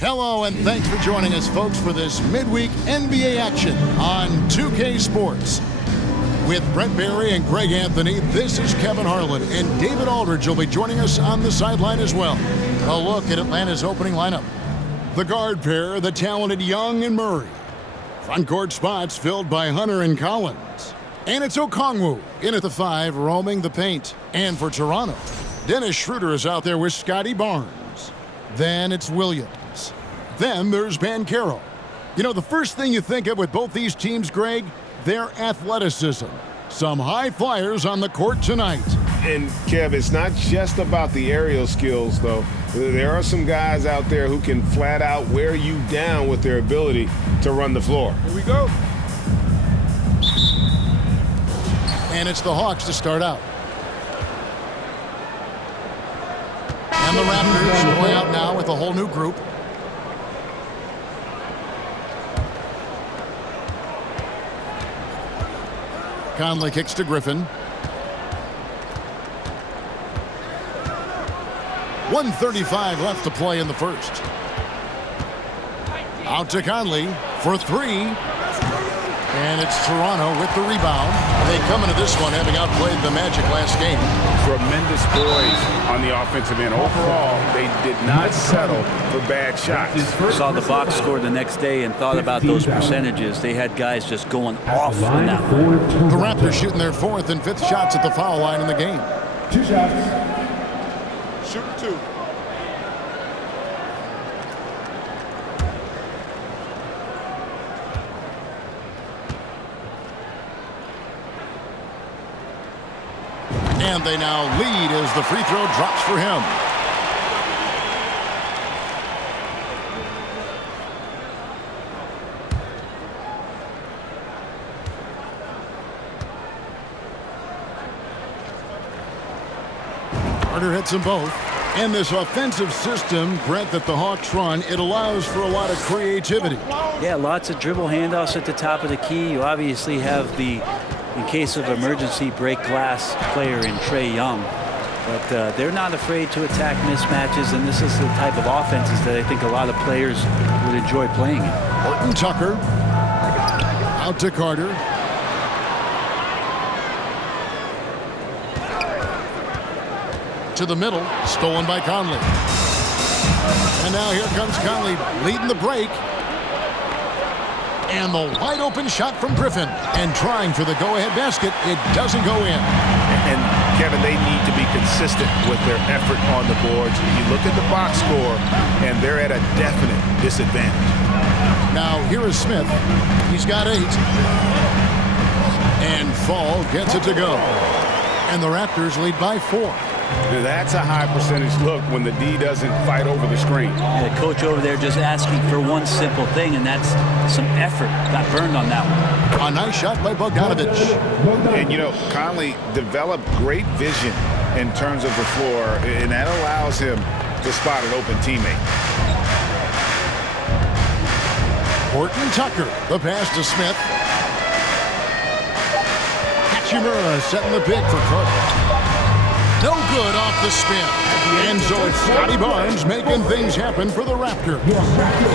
Hello, and thanks for joining us, folks, for this midweek NBA action on 2K Sports. With Brent Barry and Greg Anthony, this is Kevin Harlan, and David Aldridge will be joining us on the sideline as well. A look at Atlanta's opening lineup. The guard pair, the talented Young and Murray. Front court spots filled by Hunter and Collins. And it's Okongwu in at the 5, roaming the paint. And for Toronto, Dennis Schroeder is out there with Scotty Barnes. Then it's Williams. Then there's Banchero. You know, the first thing you think of with both these teams, Greg, their athleticism. Some high flyers on the court tonight. And, Kev, it's not just about the aerial skills, though. There are some guys out there who can flat out wear you down with their ability to run the floor. Here we go. And it's the Hawks to start out. And the Raptors going out now with a whole new group. Conley kicks to Griffin. 1:35 left to play in the first. Out to Conley for 3. And it's Toronto with the rebound. They come into this one having outplayed the Magic last game. Tremendous poise on the offensive end. Overall, they did not settle for bad shots. Saw the box score the next day and thought about those percentages. They had guys just going off in that one. The Raptors shooting their 4th and 5th shots at the foul line in the game. 2 shots. Shoot 2. And they now lead as the free throw drops for him. Carter hits them both. And this offensive system, Brent, that the Hawks run, it allows for a lot of creativity. Yeah, lots of dribble handoffs at the top of the key. You obviously have the, in case of emergency, break glass player in Trae Young. But they're not afraid to attack mismatches, and this is the type of offenses that I think a lot of players would enjoy playing in. Horton Tucker. Out to Carter. To the middle, stolen by Conley. And now here comes Conley leading the break. And the wide open shot from Griffin. And trying for the go-ahead basket. It doesn't go in. And, Kevin, they need to be consistent with their effort on the boards. You look at the box score, and they're at a definite disadvantage. Now, here is Smith. He's got 8. And Fall gets it to go. And the Raptors lead by 4. That's a high percentage look when the D doesn't fight over the screen. Yeah, the coach over there just asking for one simple thing, and that's some effort. Got burned on that one. A nice shot by Bogdanovic. And, you know, Conley developed great vision in terms of the floor, and that allows him to spot an open teammate. Horton Tucker, the pass to Smith. Hachimura setting the pick for Carter. No good off the spin. And so it's Scotty Barnes making things happen for the Raptors.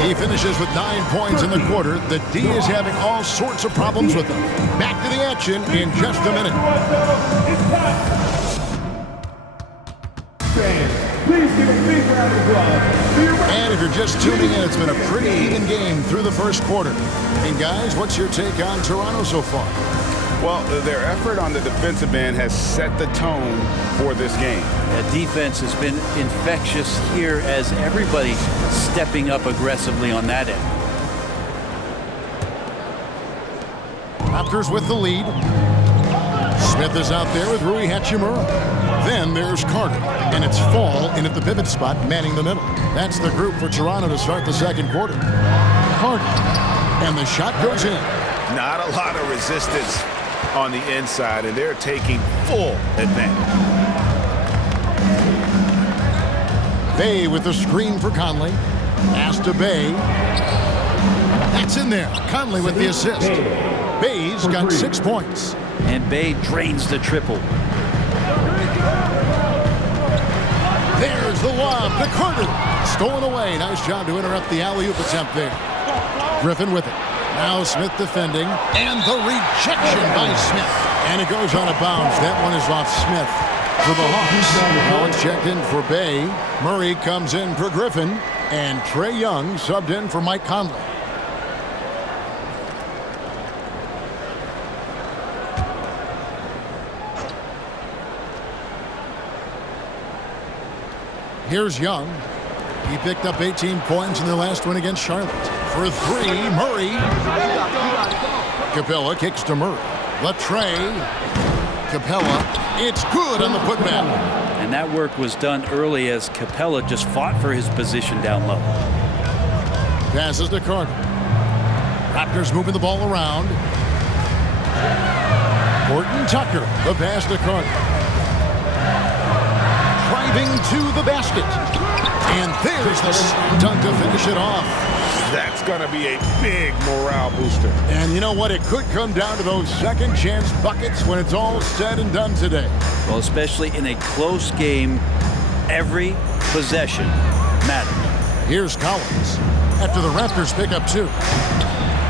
He finishes with 9 points in the quarter. The D is having all sorts of problems with him. Back to the action in just a minute. And if you're just tuning in, it's been a pretty even game through the first quarter. And guys, what's your take on Toronto so far? Well, their effort on the defensive end has set the tone for this game. That defense has been infectious here as everybody stepping up aggressively on that end. Raptors with the lead. Smith is out there with Rui Hachimura. Then there's Carter, and it's Fall in at the pivot spot, manning the middle. That's the group for Toronto to start the second quarter. Carter, and the shot goes in. Not a lot of resistance on the inside, and they're taking full advantage. Bay with the screen for Conley. Pass to Bay. That's in there. Conley with the assist. Bay's got 6 points. And Bay drains the triple. There's the lob to Carter. stolen away. Nice job to interrupt the alley-oop attempt there. Griffin with it. Now Smith defending. And the rejection by Smith. And it goes out of bounds. That one is off Smith for the Hawks. Collins checked in for Bay. Murray comes in for Griffin. And Trae Young subbed in for Mike Conley. Here's Young. He picked up 18 points in their last win against Charlotte. For three, Murray. Capella kicks to Murray. Latrey. Capella. It's good on the putback. And that work was done early as Capella just fought for his position down low. Passes to Carter. Raptors moving the ball around. Horton Tucker. The pass to Carter. Driving to the basket. And there's the dunk to finish it off. That's going to be a big morale booster. And you know what? It could come down to those second chance buckets when it's all said and done today. Well, especially in a close game, every possession matters. Here's Collins. After the Raptors pick up two.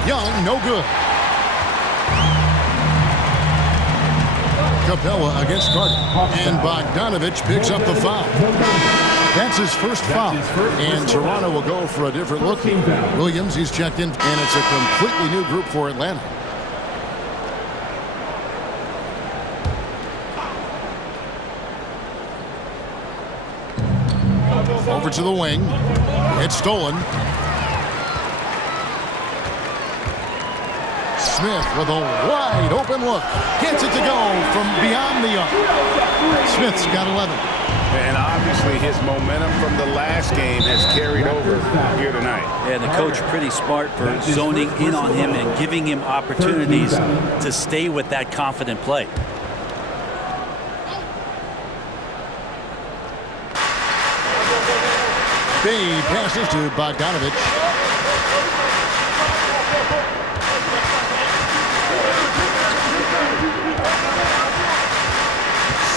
Young, no good. Capella against Carter. And Bogdanovich picks up the foul. That's his first foul. And Toronto will go for a different look. Williams, he's checked in. And it's a completely new group for Atlanta. Over to the wing. It's stolen. Smith with a wide open look. Gets it to go from beyond the arc. Smith's got 11. And obviously his momentum from the last game has carried over here tonight. Yeah, the coach pretty smart for zoning in on him and giving him opportunities to stay with that confident play. Bay passes to Bogdanovich.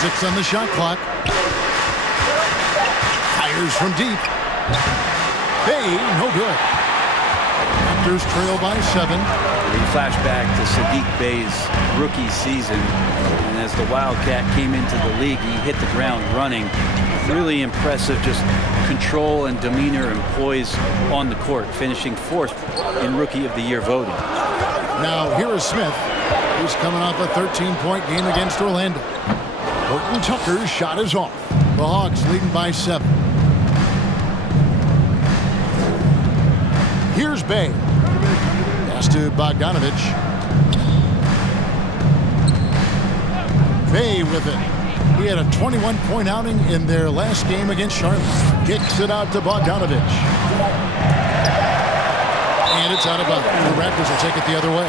Six on the shot clock. Fires from deep. Bay, no good. Raptors trail by 7. We flash back to Sadiq Bay's rookie season. And as the Wildcat came into the league, he hit the ground running. Really impressive, just control and demeanor and poise on the court, finishing 4th in Rookie of the Year voting. Now here is Smith, who's coming off a 13-point game against Orlando. Horton Tucker's shot is off. The Hawks leading by 7. Here's Bay. Pass to Bogdanovich. Bay with it. He had a 21-point outing in their last game against Charlotte. Kicks it out to Bogdanovich. And it's out of bounds. The Raptors will take it the other way.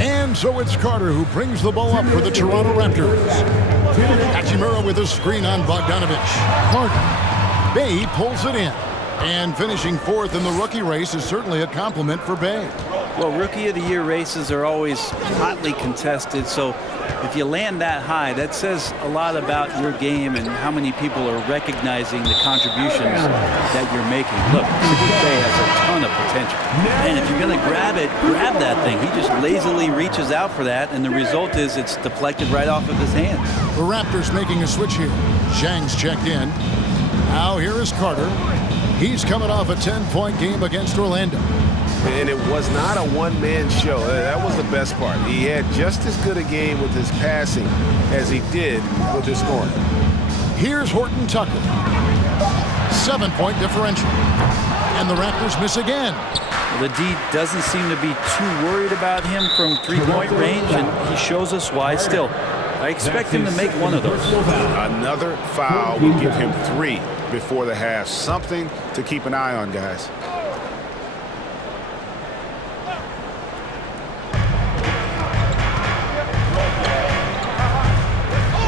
And so it's Carter who brings the ball up for the Toronto Raptors. Hachimura with a screen on Bogdanovich. Carter. Bay pulls it in. And finishing 4th in the rookie race is certainly a compliment for Bay. Well, Rookie of the Year races are always hotly contested, so if you land that high, that says a lot about your game and how many people are recognizing the contributions that you're making. Look, Sadiq Bey has a ton of potential. And if you're going to grab it, grab that thing. He just lazily reaches out for that, and the result is it's deflected right off of his hands. The Raptors making a switch here. Zhang's checked in. Now here is Carter. He's coming off a 10-point game against Orlando. And it was not a one-man show. That was the best part. He had just as good a game with his passing as he did with his scoring. Here's Horton Tucker. 7-point differential. And the Raptors miss again. Well, the D doesn't seem to be too worried about him from 3-point range, and he shows us why. Still, I expect him to make one of those. Another foul will give him 3 before the half. Something to keep an eye on, guys.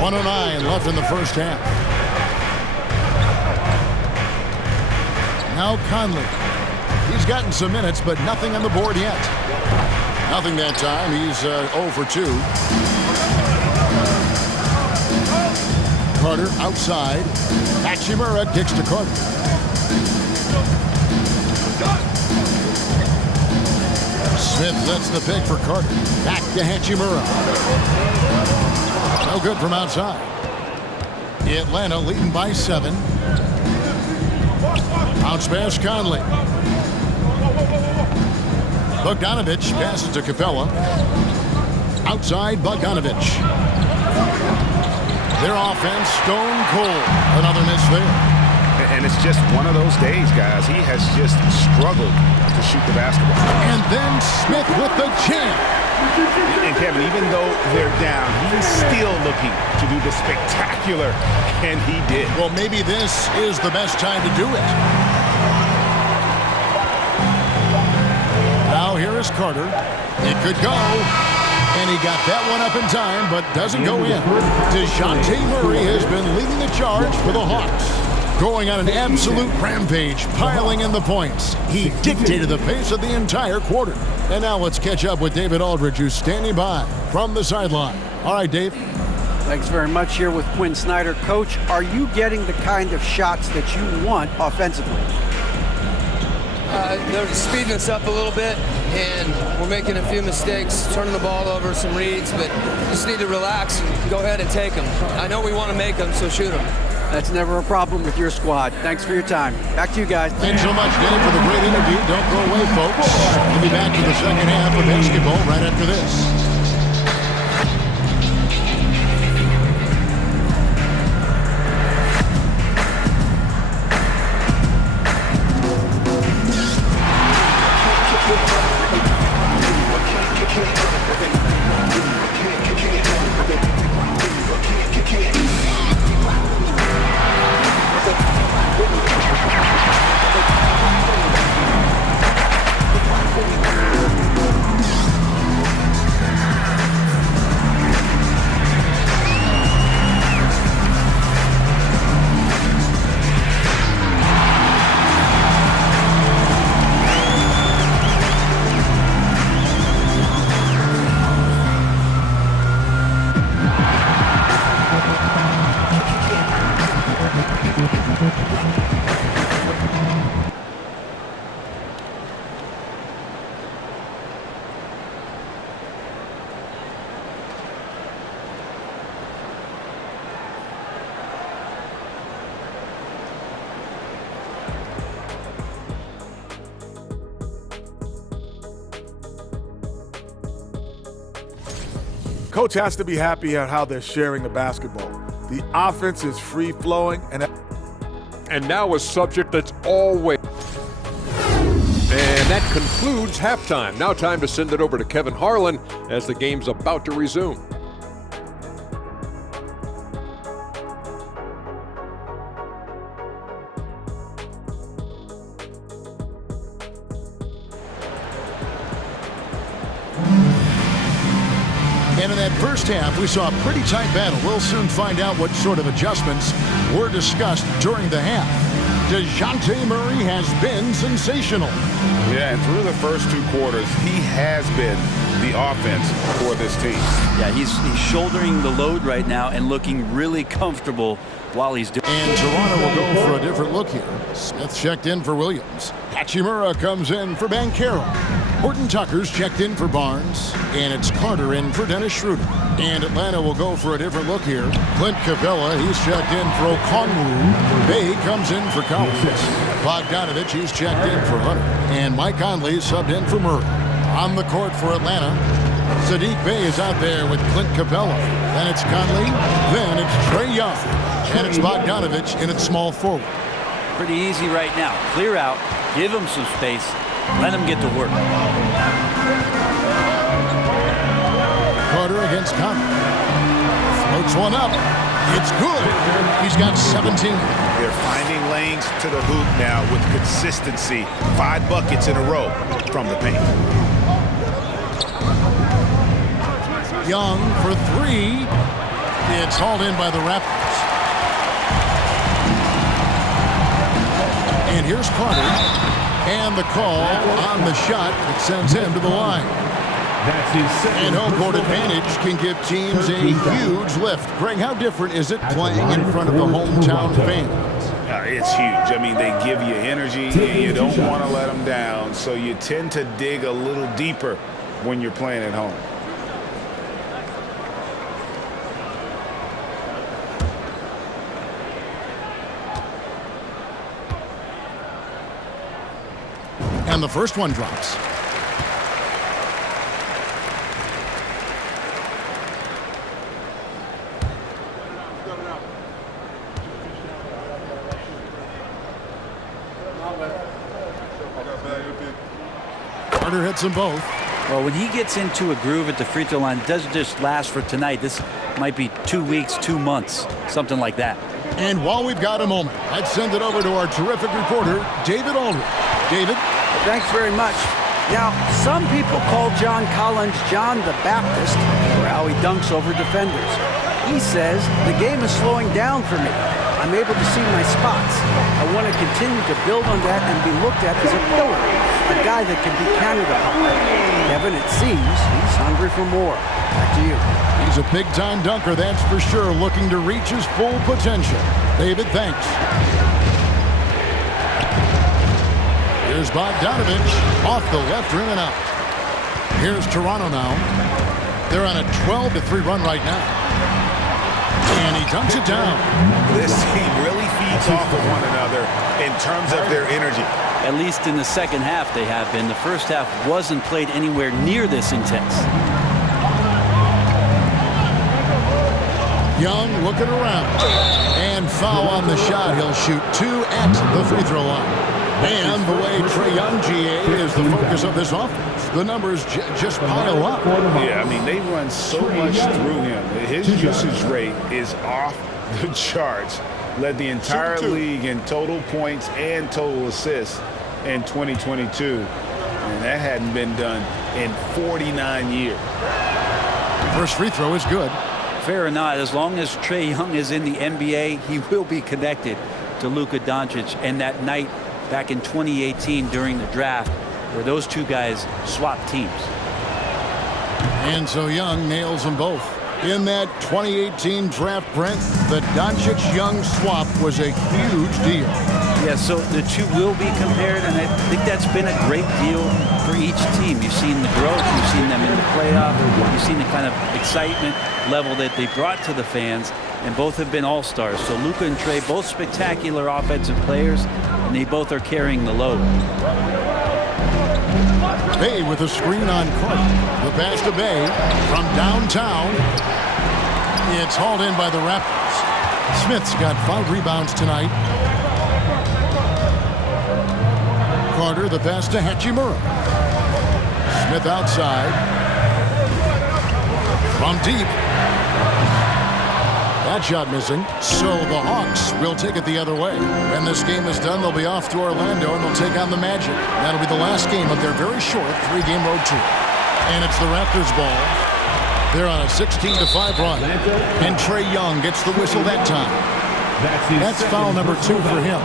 .109 left in the first half. Now Conley. He's gotten some minutes, but nothing on the board yet. Nothing that time. He's 0 for 2. Carter outside. Hachimura kicks to Carter. Smith sets the pick for Carter. Back to Hachimura. No good from outside. Atlanta leading by 7. Bounce pass Conley. Bogdanovich passes to Capella. Outside Bogdanovich. Their offense stone cold. Another miss there. And it's just one of those days, guys. He has just struggled to shoot the basketball. And then Smith with the jam. And Kevin, even though they're down, he's still looking to do the spectacular, and he did. Well, maybe this is the best time to do it. Now here is Carter. It could go. And he got that one up in time, but doesn't go in. DeJounte Murray has been leading the charge for the Hawks. Going on an absolute rampage, piling in the points. He dictated the pace of the entire quarter. And now let's catch up with David Aldridge, who's standing by from the sideline. All right, Dave. Thanks very much. Here with Quinn Snyder. Coach, are you getting the kind of shots that you want offensively? They're speeding us up a little bit, and we're making a few mistakes, turning the ball over, some reads, but just need to relax and go ahead and take them. I know we want to make them, so shoot them. That's never a problem with your squad. Thanks for your time. Back to you guys. Thanks so much, Dave, for the great interview. Don't go away, folks. We'll be back to the second half of basketball right after this. Coach has to be happy at how they're sharing the basketball. The offense is free-flowing. And now a subject that's always... And that concludes halftime. Now time to send it over to Kevin Harlan as the game's about to resume. And in that first half, we saw a pretty tight battle. We'll soon find out what sort of adjustments were discussed during the half. DeJounte Murray has been sensational. Yeah, and through the first 2 quarters, he has been the offense for this team. Yeah, he's shouldering the load right now and looking really comfortable while he's doing it. And Toronto will go for a different look here. Smith checked in for Williams. Hachimura comes in for Banchero. Horton Tucker's checked in for Barnes. And it's Carter in for Dennis Schroeder. And Atlanta will go for a different look here. Clint Capella, he's checked in for Okongwu. Bay comes in for Collins. Bogdanovich, he's checked in for Hunter. And Mike Conley subbed in for Murray. On the court for Atlanta, Saddiq Bey is out there with Clint Capella. Then it's Conley. Then it's Trae Young. And it's Bogdanovich in at small forward. Pretty easy right now. Clear out, give him some space, let him get to work. Carter against Conley. Floats one up. It's good. He's got 17. They're finding lanes to the hoop now with consistency. 5 buckets in a row from the paint. Young for 3. It's hauled in by the Raptors. And here's Carter. And the call on the shot that sends him to the line. That's his second. And home court advantage can give teams a huge lift. Greg, how different is it playing in front of the hometown fans? It's huge. I mean, they give you energy, and you don't want to let them down, so you tend to dig a little deeper when you're playing at home. And the first one drops. Carter hits them both. Well, when he gets into a groove at the free throw line, it doesn't just last for tonight. This might be 2 weeks, 2 months, something like that. And while we've got a moment, I'd send it over to our terrific reporter, David Aldridge. David? Thanks very much. Now, some people call John Collins John the Baptist for how he dunks over defenders. He says, the game is slowing down for me. I'm able to see my spots. I want to continue to build on that and be looked at as a pillar, a guy that can be counted upon. Kevin, it seems he's hungry for more. Back to you. He's a big-time dunker, that's for sure, looking to reach his full potential. David, thanks. Here's Bogdanovich off the left rim and out. Here's Toronto now. They're on a 12-3 run right now. And he dunks it down. This team really feeds off of one another in terms of their energy. At least in the second half they have been. The first half wasn't played anywhere near this intense. Young looking around. And foul on the shot. He'll shoot 2 at the free throw line. And the way Trae Young, GA, is the focus of this offense. The numbers just pile up. Yeah, I mean, they run so much through him. His usage rate is off the charts. Led the entire league in total points and total assists in 2022. And that hadn't been done in 49 years. First free throw is good. Fair or not, as long as Trae Young is in the NBA, he will be connected to Luka Doncic. And that night back in 2018 during the draft where those two guys swapped teams. And so Young nails them both. In that 2018 draft, Brent, the Doncic-Young swap was a huge deal. Yeah, so the two will be compared, and I think that's been a great deal for each team. You've seen the growth, you've seen them in the playoff, you've seen the kind of excitement level that they brought to the fans, and both have been all-stars. So Luka and Trae, both spectacular offensive players, and they both are carrying the load. Bay with a screen on Carter. The pass to Bay from downtown. It's hauled in by the Raptors. Smith's got 5 rebounds tonight. Carter, the pass to Hachimura. Smith outside. From deep. That shot missing. So the Hawks will take it the other way. When this game is done, they'll be off to Orlando and they'll take on the Magic. That'll be the last game of their very short 3-game road trip. And it's the Raptors ball. They're on a 16-5 run. And Trae Young gets the whistle that time. That's foul number 2 for him.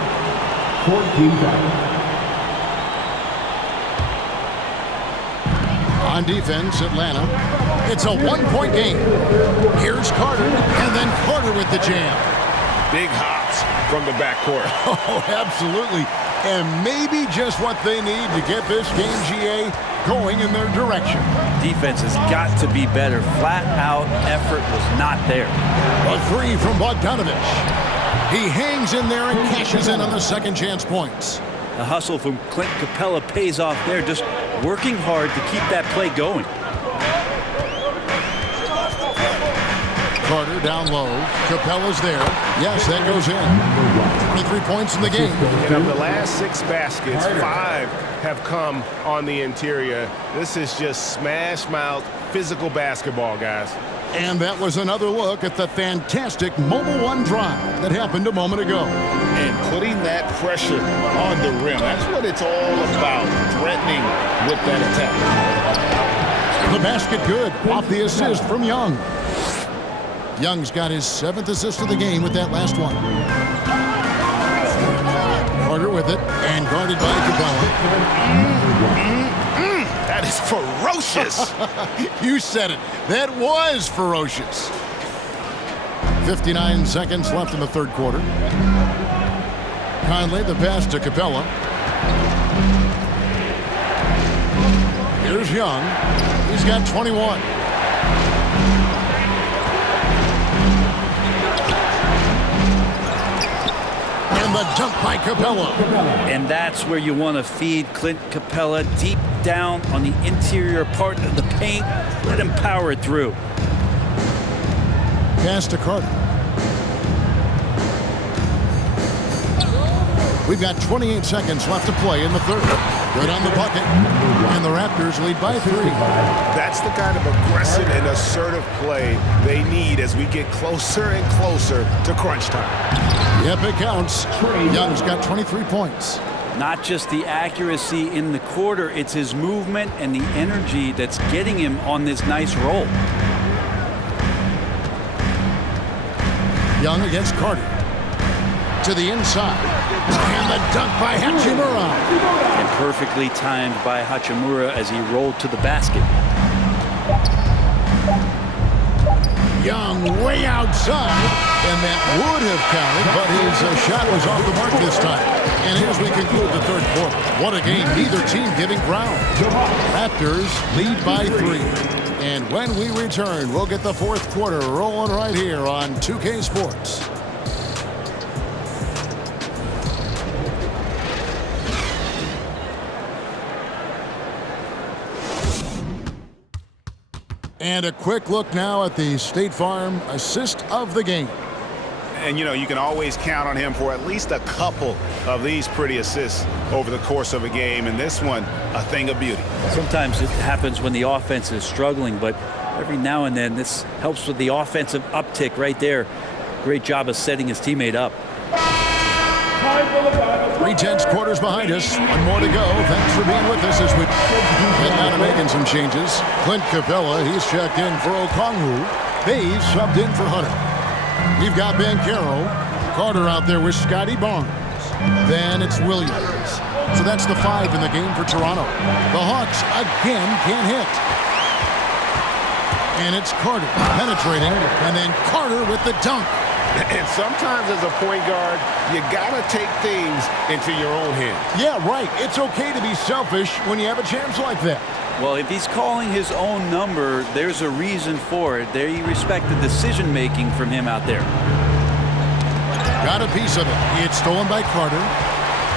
14 On defense, Atlanta. It's a 1-point game. Here's Carter, and then Carter with the jam. Big hops from the backcourt. Oh, absolutely. And maybe just what they need to get this game, GA, going in their direction. Defense has got to be better. Flat-out effort was not there. A 3 from Bogdanovich. He hangs in there and cashes in on the second chance points. The hustle from Clint Capella pays off there, just working hard to keep that play going. Carter down low. Capella's there. Yes, that goes in. 23 points in the game. And of the last 6 baskets, 5 have come on the interior. This is just smash-mouth physical basketball, guys. And that was another look at the fantastic Mobile One drive that happened a moment ago. And putting that pressure on the rim. That's what it's all about, threatening with that attack. The basket good off the assist from Young. Young's got his 7th assist of the game with that last one. Carter with it and guarded by Capella. That That is ferocious. You said it. That was ferocious. 59 seconds left in the third quarter. Conley, the pass to Capella. Here's Young. He's got 21. And the dunk by Capella. And that's where you want to feed Clint Capella, deep down on the interior part of the paint. Let him power it through. Pass to Carter. We've got 28 seconds left to play in the third. Good on the bucket. And the Raptors lead by 3. That's the kind of aggressive and assertive play they need as we get closer and closer to crunch time. Yep, it counts. Young's got 23 points. Not just the accuracy in the quarter, it's his movement and the energy that's getting him on this nice roll. Young against Carter. To the inside. And the dunk by Hachimura. And perfectly timed by Hachimura as he rolled to the basket. Young way outside. And that would have counted, but his shot was off the mark this time. And as we conclude the third quarter, what a game. Neither team giving ground. Raptors lead by 3. And when we return, we'll get the fourth quarter rolling right here on 2K Sports. And a quick look now at the State Farm assist of the game. And, you know, you can always count on him for at least a couple of these pretty assists over the course of a game. And this one, a thing of beauty. Sometimes it happens when the offense is struggling, but every now and then this helps with the offensive uptick right there. Great job of setting his teammate up. 3/10 quarters behind us. One more to go. Thanks for being with us as we get out and making some changes. Clint Capella, he's checked in for Okongwu. Hayes subbed in for Hunter. We've got Banchero. Carter out there with Scotty Barnes. Then it's Williams. So that's the 5 in the game for Toronto. The Hawks again can't hit. And it's Carter penetrating. And then Carter with the dunk. And sometimes as a point guard, you gotta take things into your own hands. Yeah, right. It's okay to be selfish when you have a chance like that. Well, if he's calling his own number, there's a reason for it. They respect the decision-making from him out there. Got a piece of it. It's stolen by Carter.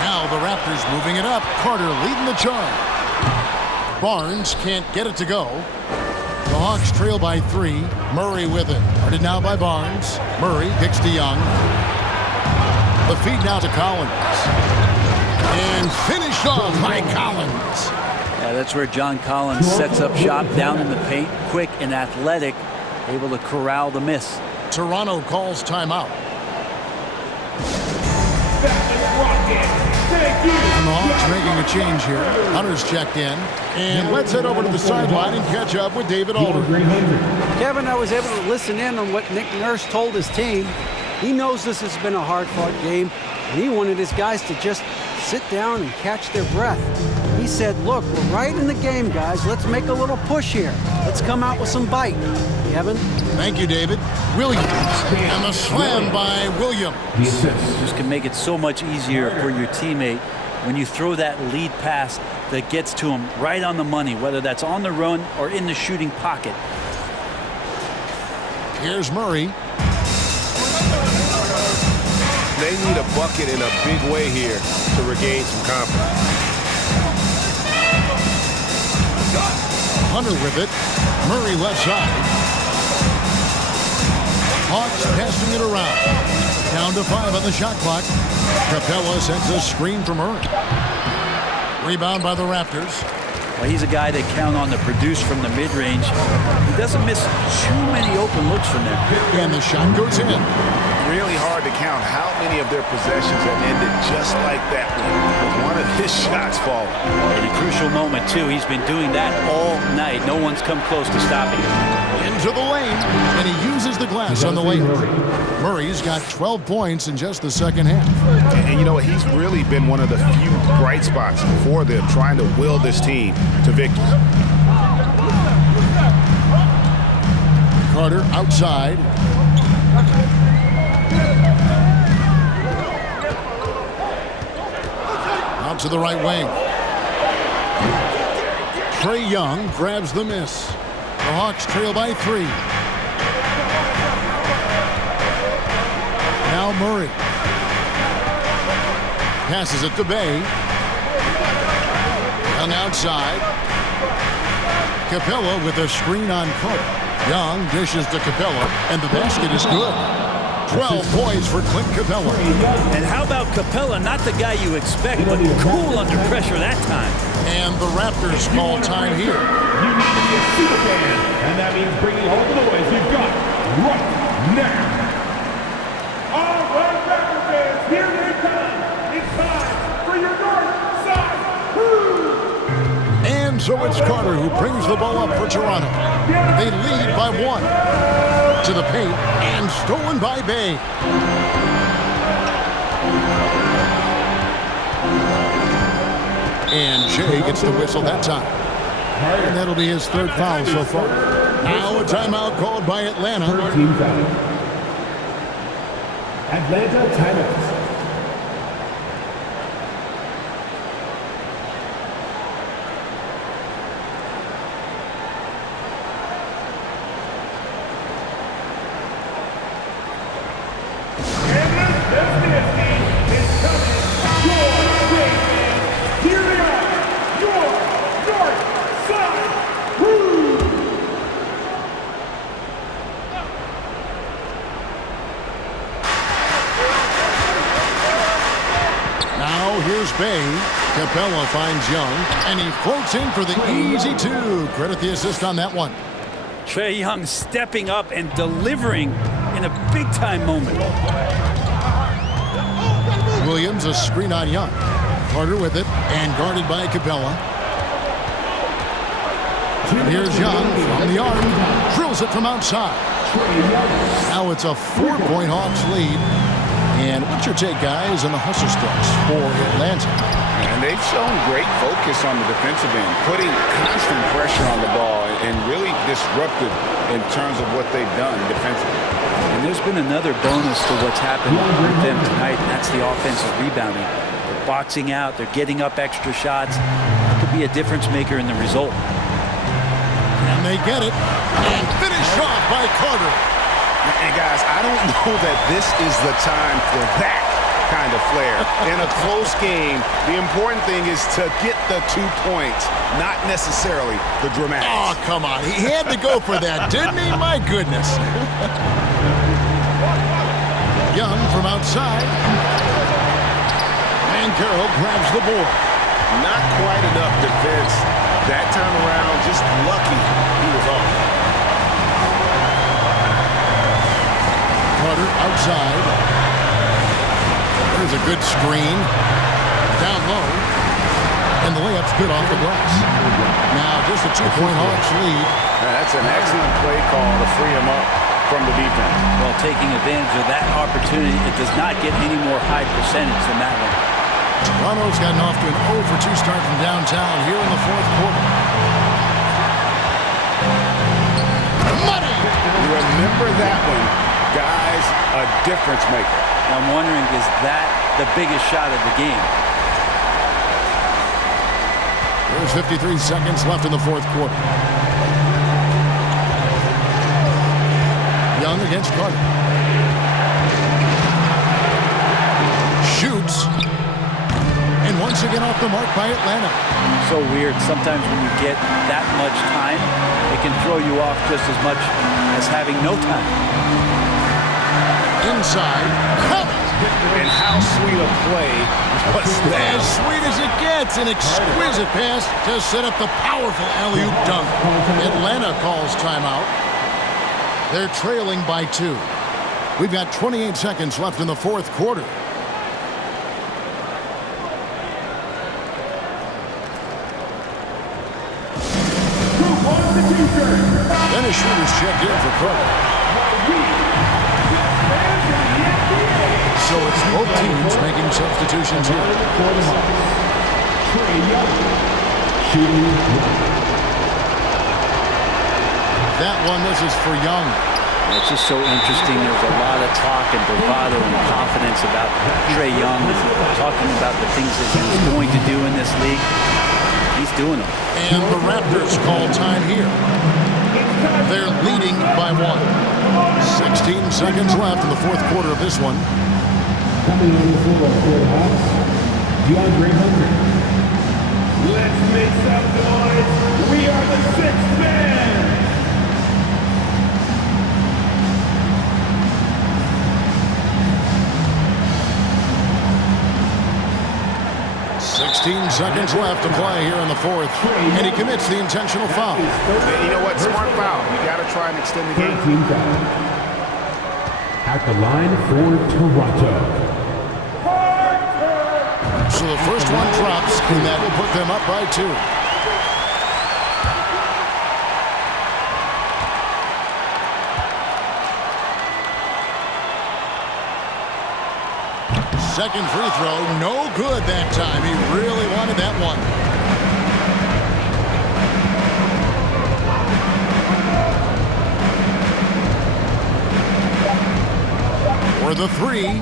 Now the Raptors moving it up. Carter leading the charge. Barnes can't get it to go. The Hawks trail by 3. Murray with it. Guarded now by Barnes. Murray kicks to Young. The feed now to Collins. And finished off by Collins. Yeah, that's where John Collins sets up shop down in the paint. Quick and athletic. Able to corral the miss. Toronto calls timeout. And the Hawks making a change here. Hunter's checked in. And let's head over to the sideline and catch up with David Aldridge. Kevin, I was able to listen in on what Nick Nurse told his team. He knows this has been a hard-fought game, and he wanted his guys to just sit down and catch their breath. He said, look, we're right in the game, guys. Let's make a little push here. Let's come out with some bite. Kevin? Thank you, David. Williams. And the slam by Williams. Just can make it so much easier for your teammate when you throw that lead pass that gets to him right on the money, whether that's on the run or in the shooting pocket. Here's Murray. They need a bucket in a big way here to regain some confidence. Hunter with it. Murray left side. Hawks passing it around. Down to 5 on the shot clock. Capella sends a screen from Murray. Rebound by the Raptors. Well, he's a guy they count on to produce from the mid-range. He doesn't miss too many open looks from there. And the shot goes in. Really hard to count how many of their possessions have ended just like that one of his shots falling. In a crucial moment, too. He's been doing that all night. No one's come close to stopping him. Into the lane, and he uses the glass on the layup. Murray's got 12 points in just the second half. And you know what? He's really been one of the few bright spots for them, trying to will this team to victory. Carter outside. Out to the right wing. Trae Young grabs the miss. The Hawks trail by 3. Now Murray. Passes it to Bay. Young outside. Capella with a screen on Carter. Young dishes to Capella, and the basket is good. 12 points for Clint Capella. And how about Capella? Not the guy you expect, but cool under pressure that time. And the Raptors call time here. You need to be a super fan, and that means bringing all the noise you've got right now. All right, Raptor fans, here they come. It's time for your North Side Crew. And so it's Carter who brings the ball up for Toronto. They lead by 1. To the paint, and stolen by Bay. And Jay gets the whistle that time. And that'll be his 3rd foul so far. Now a timeout called by Atlanta. 13 foul. Atlanta timeouts. Bay. Capella finds Young, and he floats in for the easy 2. Credit the assist on that one. Trae Young stepping up and delivering in a big-time moment. Williams a screen on Young. Carter with it, and guarded by Capella. And here's Young from the arc. Drills it from outside. Now it's a 4-point Hawks lead. And what's your take, guys, on the hustle starts for Atlanta? And they've shown great focus on the defensive end, putting constant pressure on the ball and really disruptive in terms of what they've done defensively. And there's been another bonus to what's happened with them tonight, and that's the offensive rebounding. They're boxing out, they're getting up extra shots. That could be a difference maker in the result. And they get it, and finished off by Carter. And guys, I don't know that this is the time for that kind of flair. In a close game, the important thing is to get the 2 points, not necessarily the dramatics. Oh, come on. He had to go for that, didn't he? My goodness. Young from outside. And Carroll grabs the board. Not quite enough defense. That time around, just lucky he was off. Carter outside. There's a good screen. Down low. And the layup's good off the glass. Now just a 2-point Hawks lead. That's an excellent play call to free him up from the defense. Well, taking advantage of that opportunity, it does not get any more high percentage than that one. Toronto's gotten off to an 0-for-2 start from downtown here in the 4th quarter. Money! Remember that one. Guys, a difference maker. I'm wondering, is that the biggest shot of the game? There's 53 seconds left in the 4th quarter. Young against Carter. Shoots. And once again off the mark by Atlanta. So weird. Sometimes when you get that much time, it can throw you off just as much as having no time. Inside. And how sweet a play was that? As sweet as it gets. An exquisite pass to set up the powerful alley-oop dunk. Atlanta calls timeout. They're trailing by 2. We've got 28 seconds left in the 4th quarter. Then a shooter's checked in for Carter. So it's both teams making substitutions here. That one, this is for Young. It's just so interesting. There's a lot of talk and bravado and confidence about Trae Young, talking about the things that he was going to do in this league. He's doing them. And the Raptors call time here. They're leading by 1. 16 seconds left in the fourth quarter of this one. Coming on the floor for the Hawks, DeAndre Hunter. Let's make some noise. We are the sixth man. 16 seconds left to play here in the fourth, and he commits the intentional foul. And you know what? Smart foul. You got to try and extend the game. At the line for Toronto. So the first one drops, and that will put them up by 2. Second free throw, no good that time. He really wanted that one. For the 3.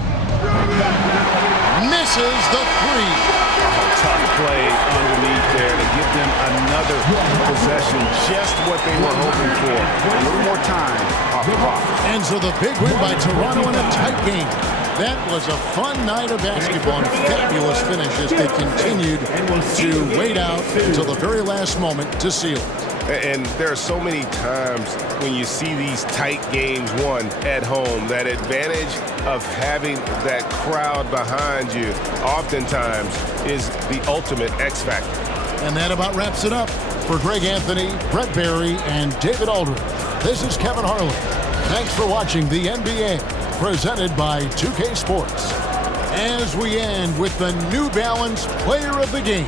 Misses the 3. Tough play underneath there to give them another possession. Just what they were hoping for. A little more time off the clock. And so the big win by Toronto in a tight game. That was a fun night of basketball and fabulous finish as they continued to wait out until the very last moment to seal it. And there are so many times when you see these tight games won at home, that advantage of having that crowd behind you oftentimes is the ultimate X factor. And that about wraps it up. For Greg Anthony, Brett Barry, and David Aldridge, this is Kevin Harlan. Thanks for watching the NBA, presented by 2K Sports. As we end with the New Balance Player of the Game,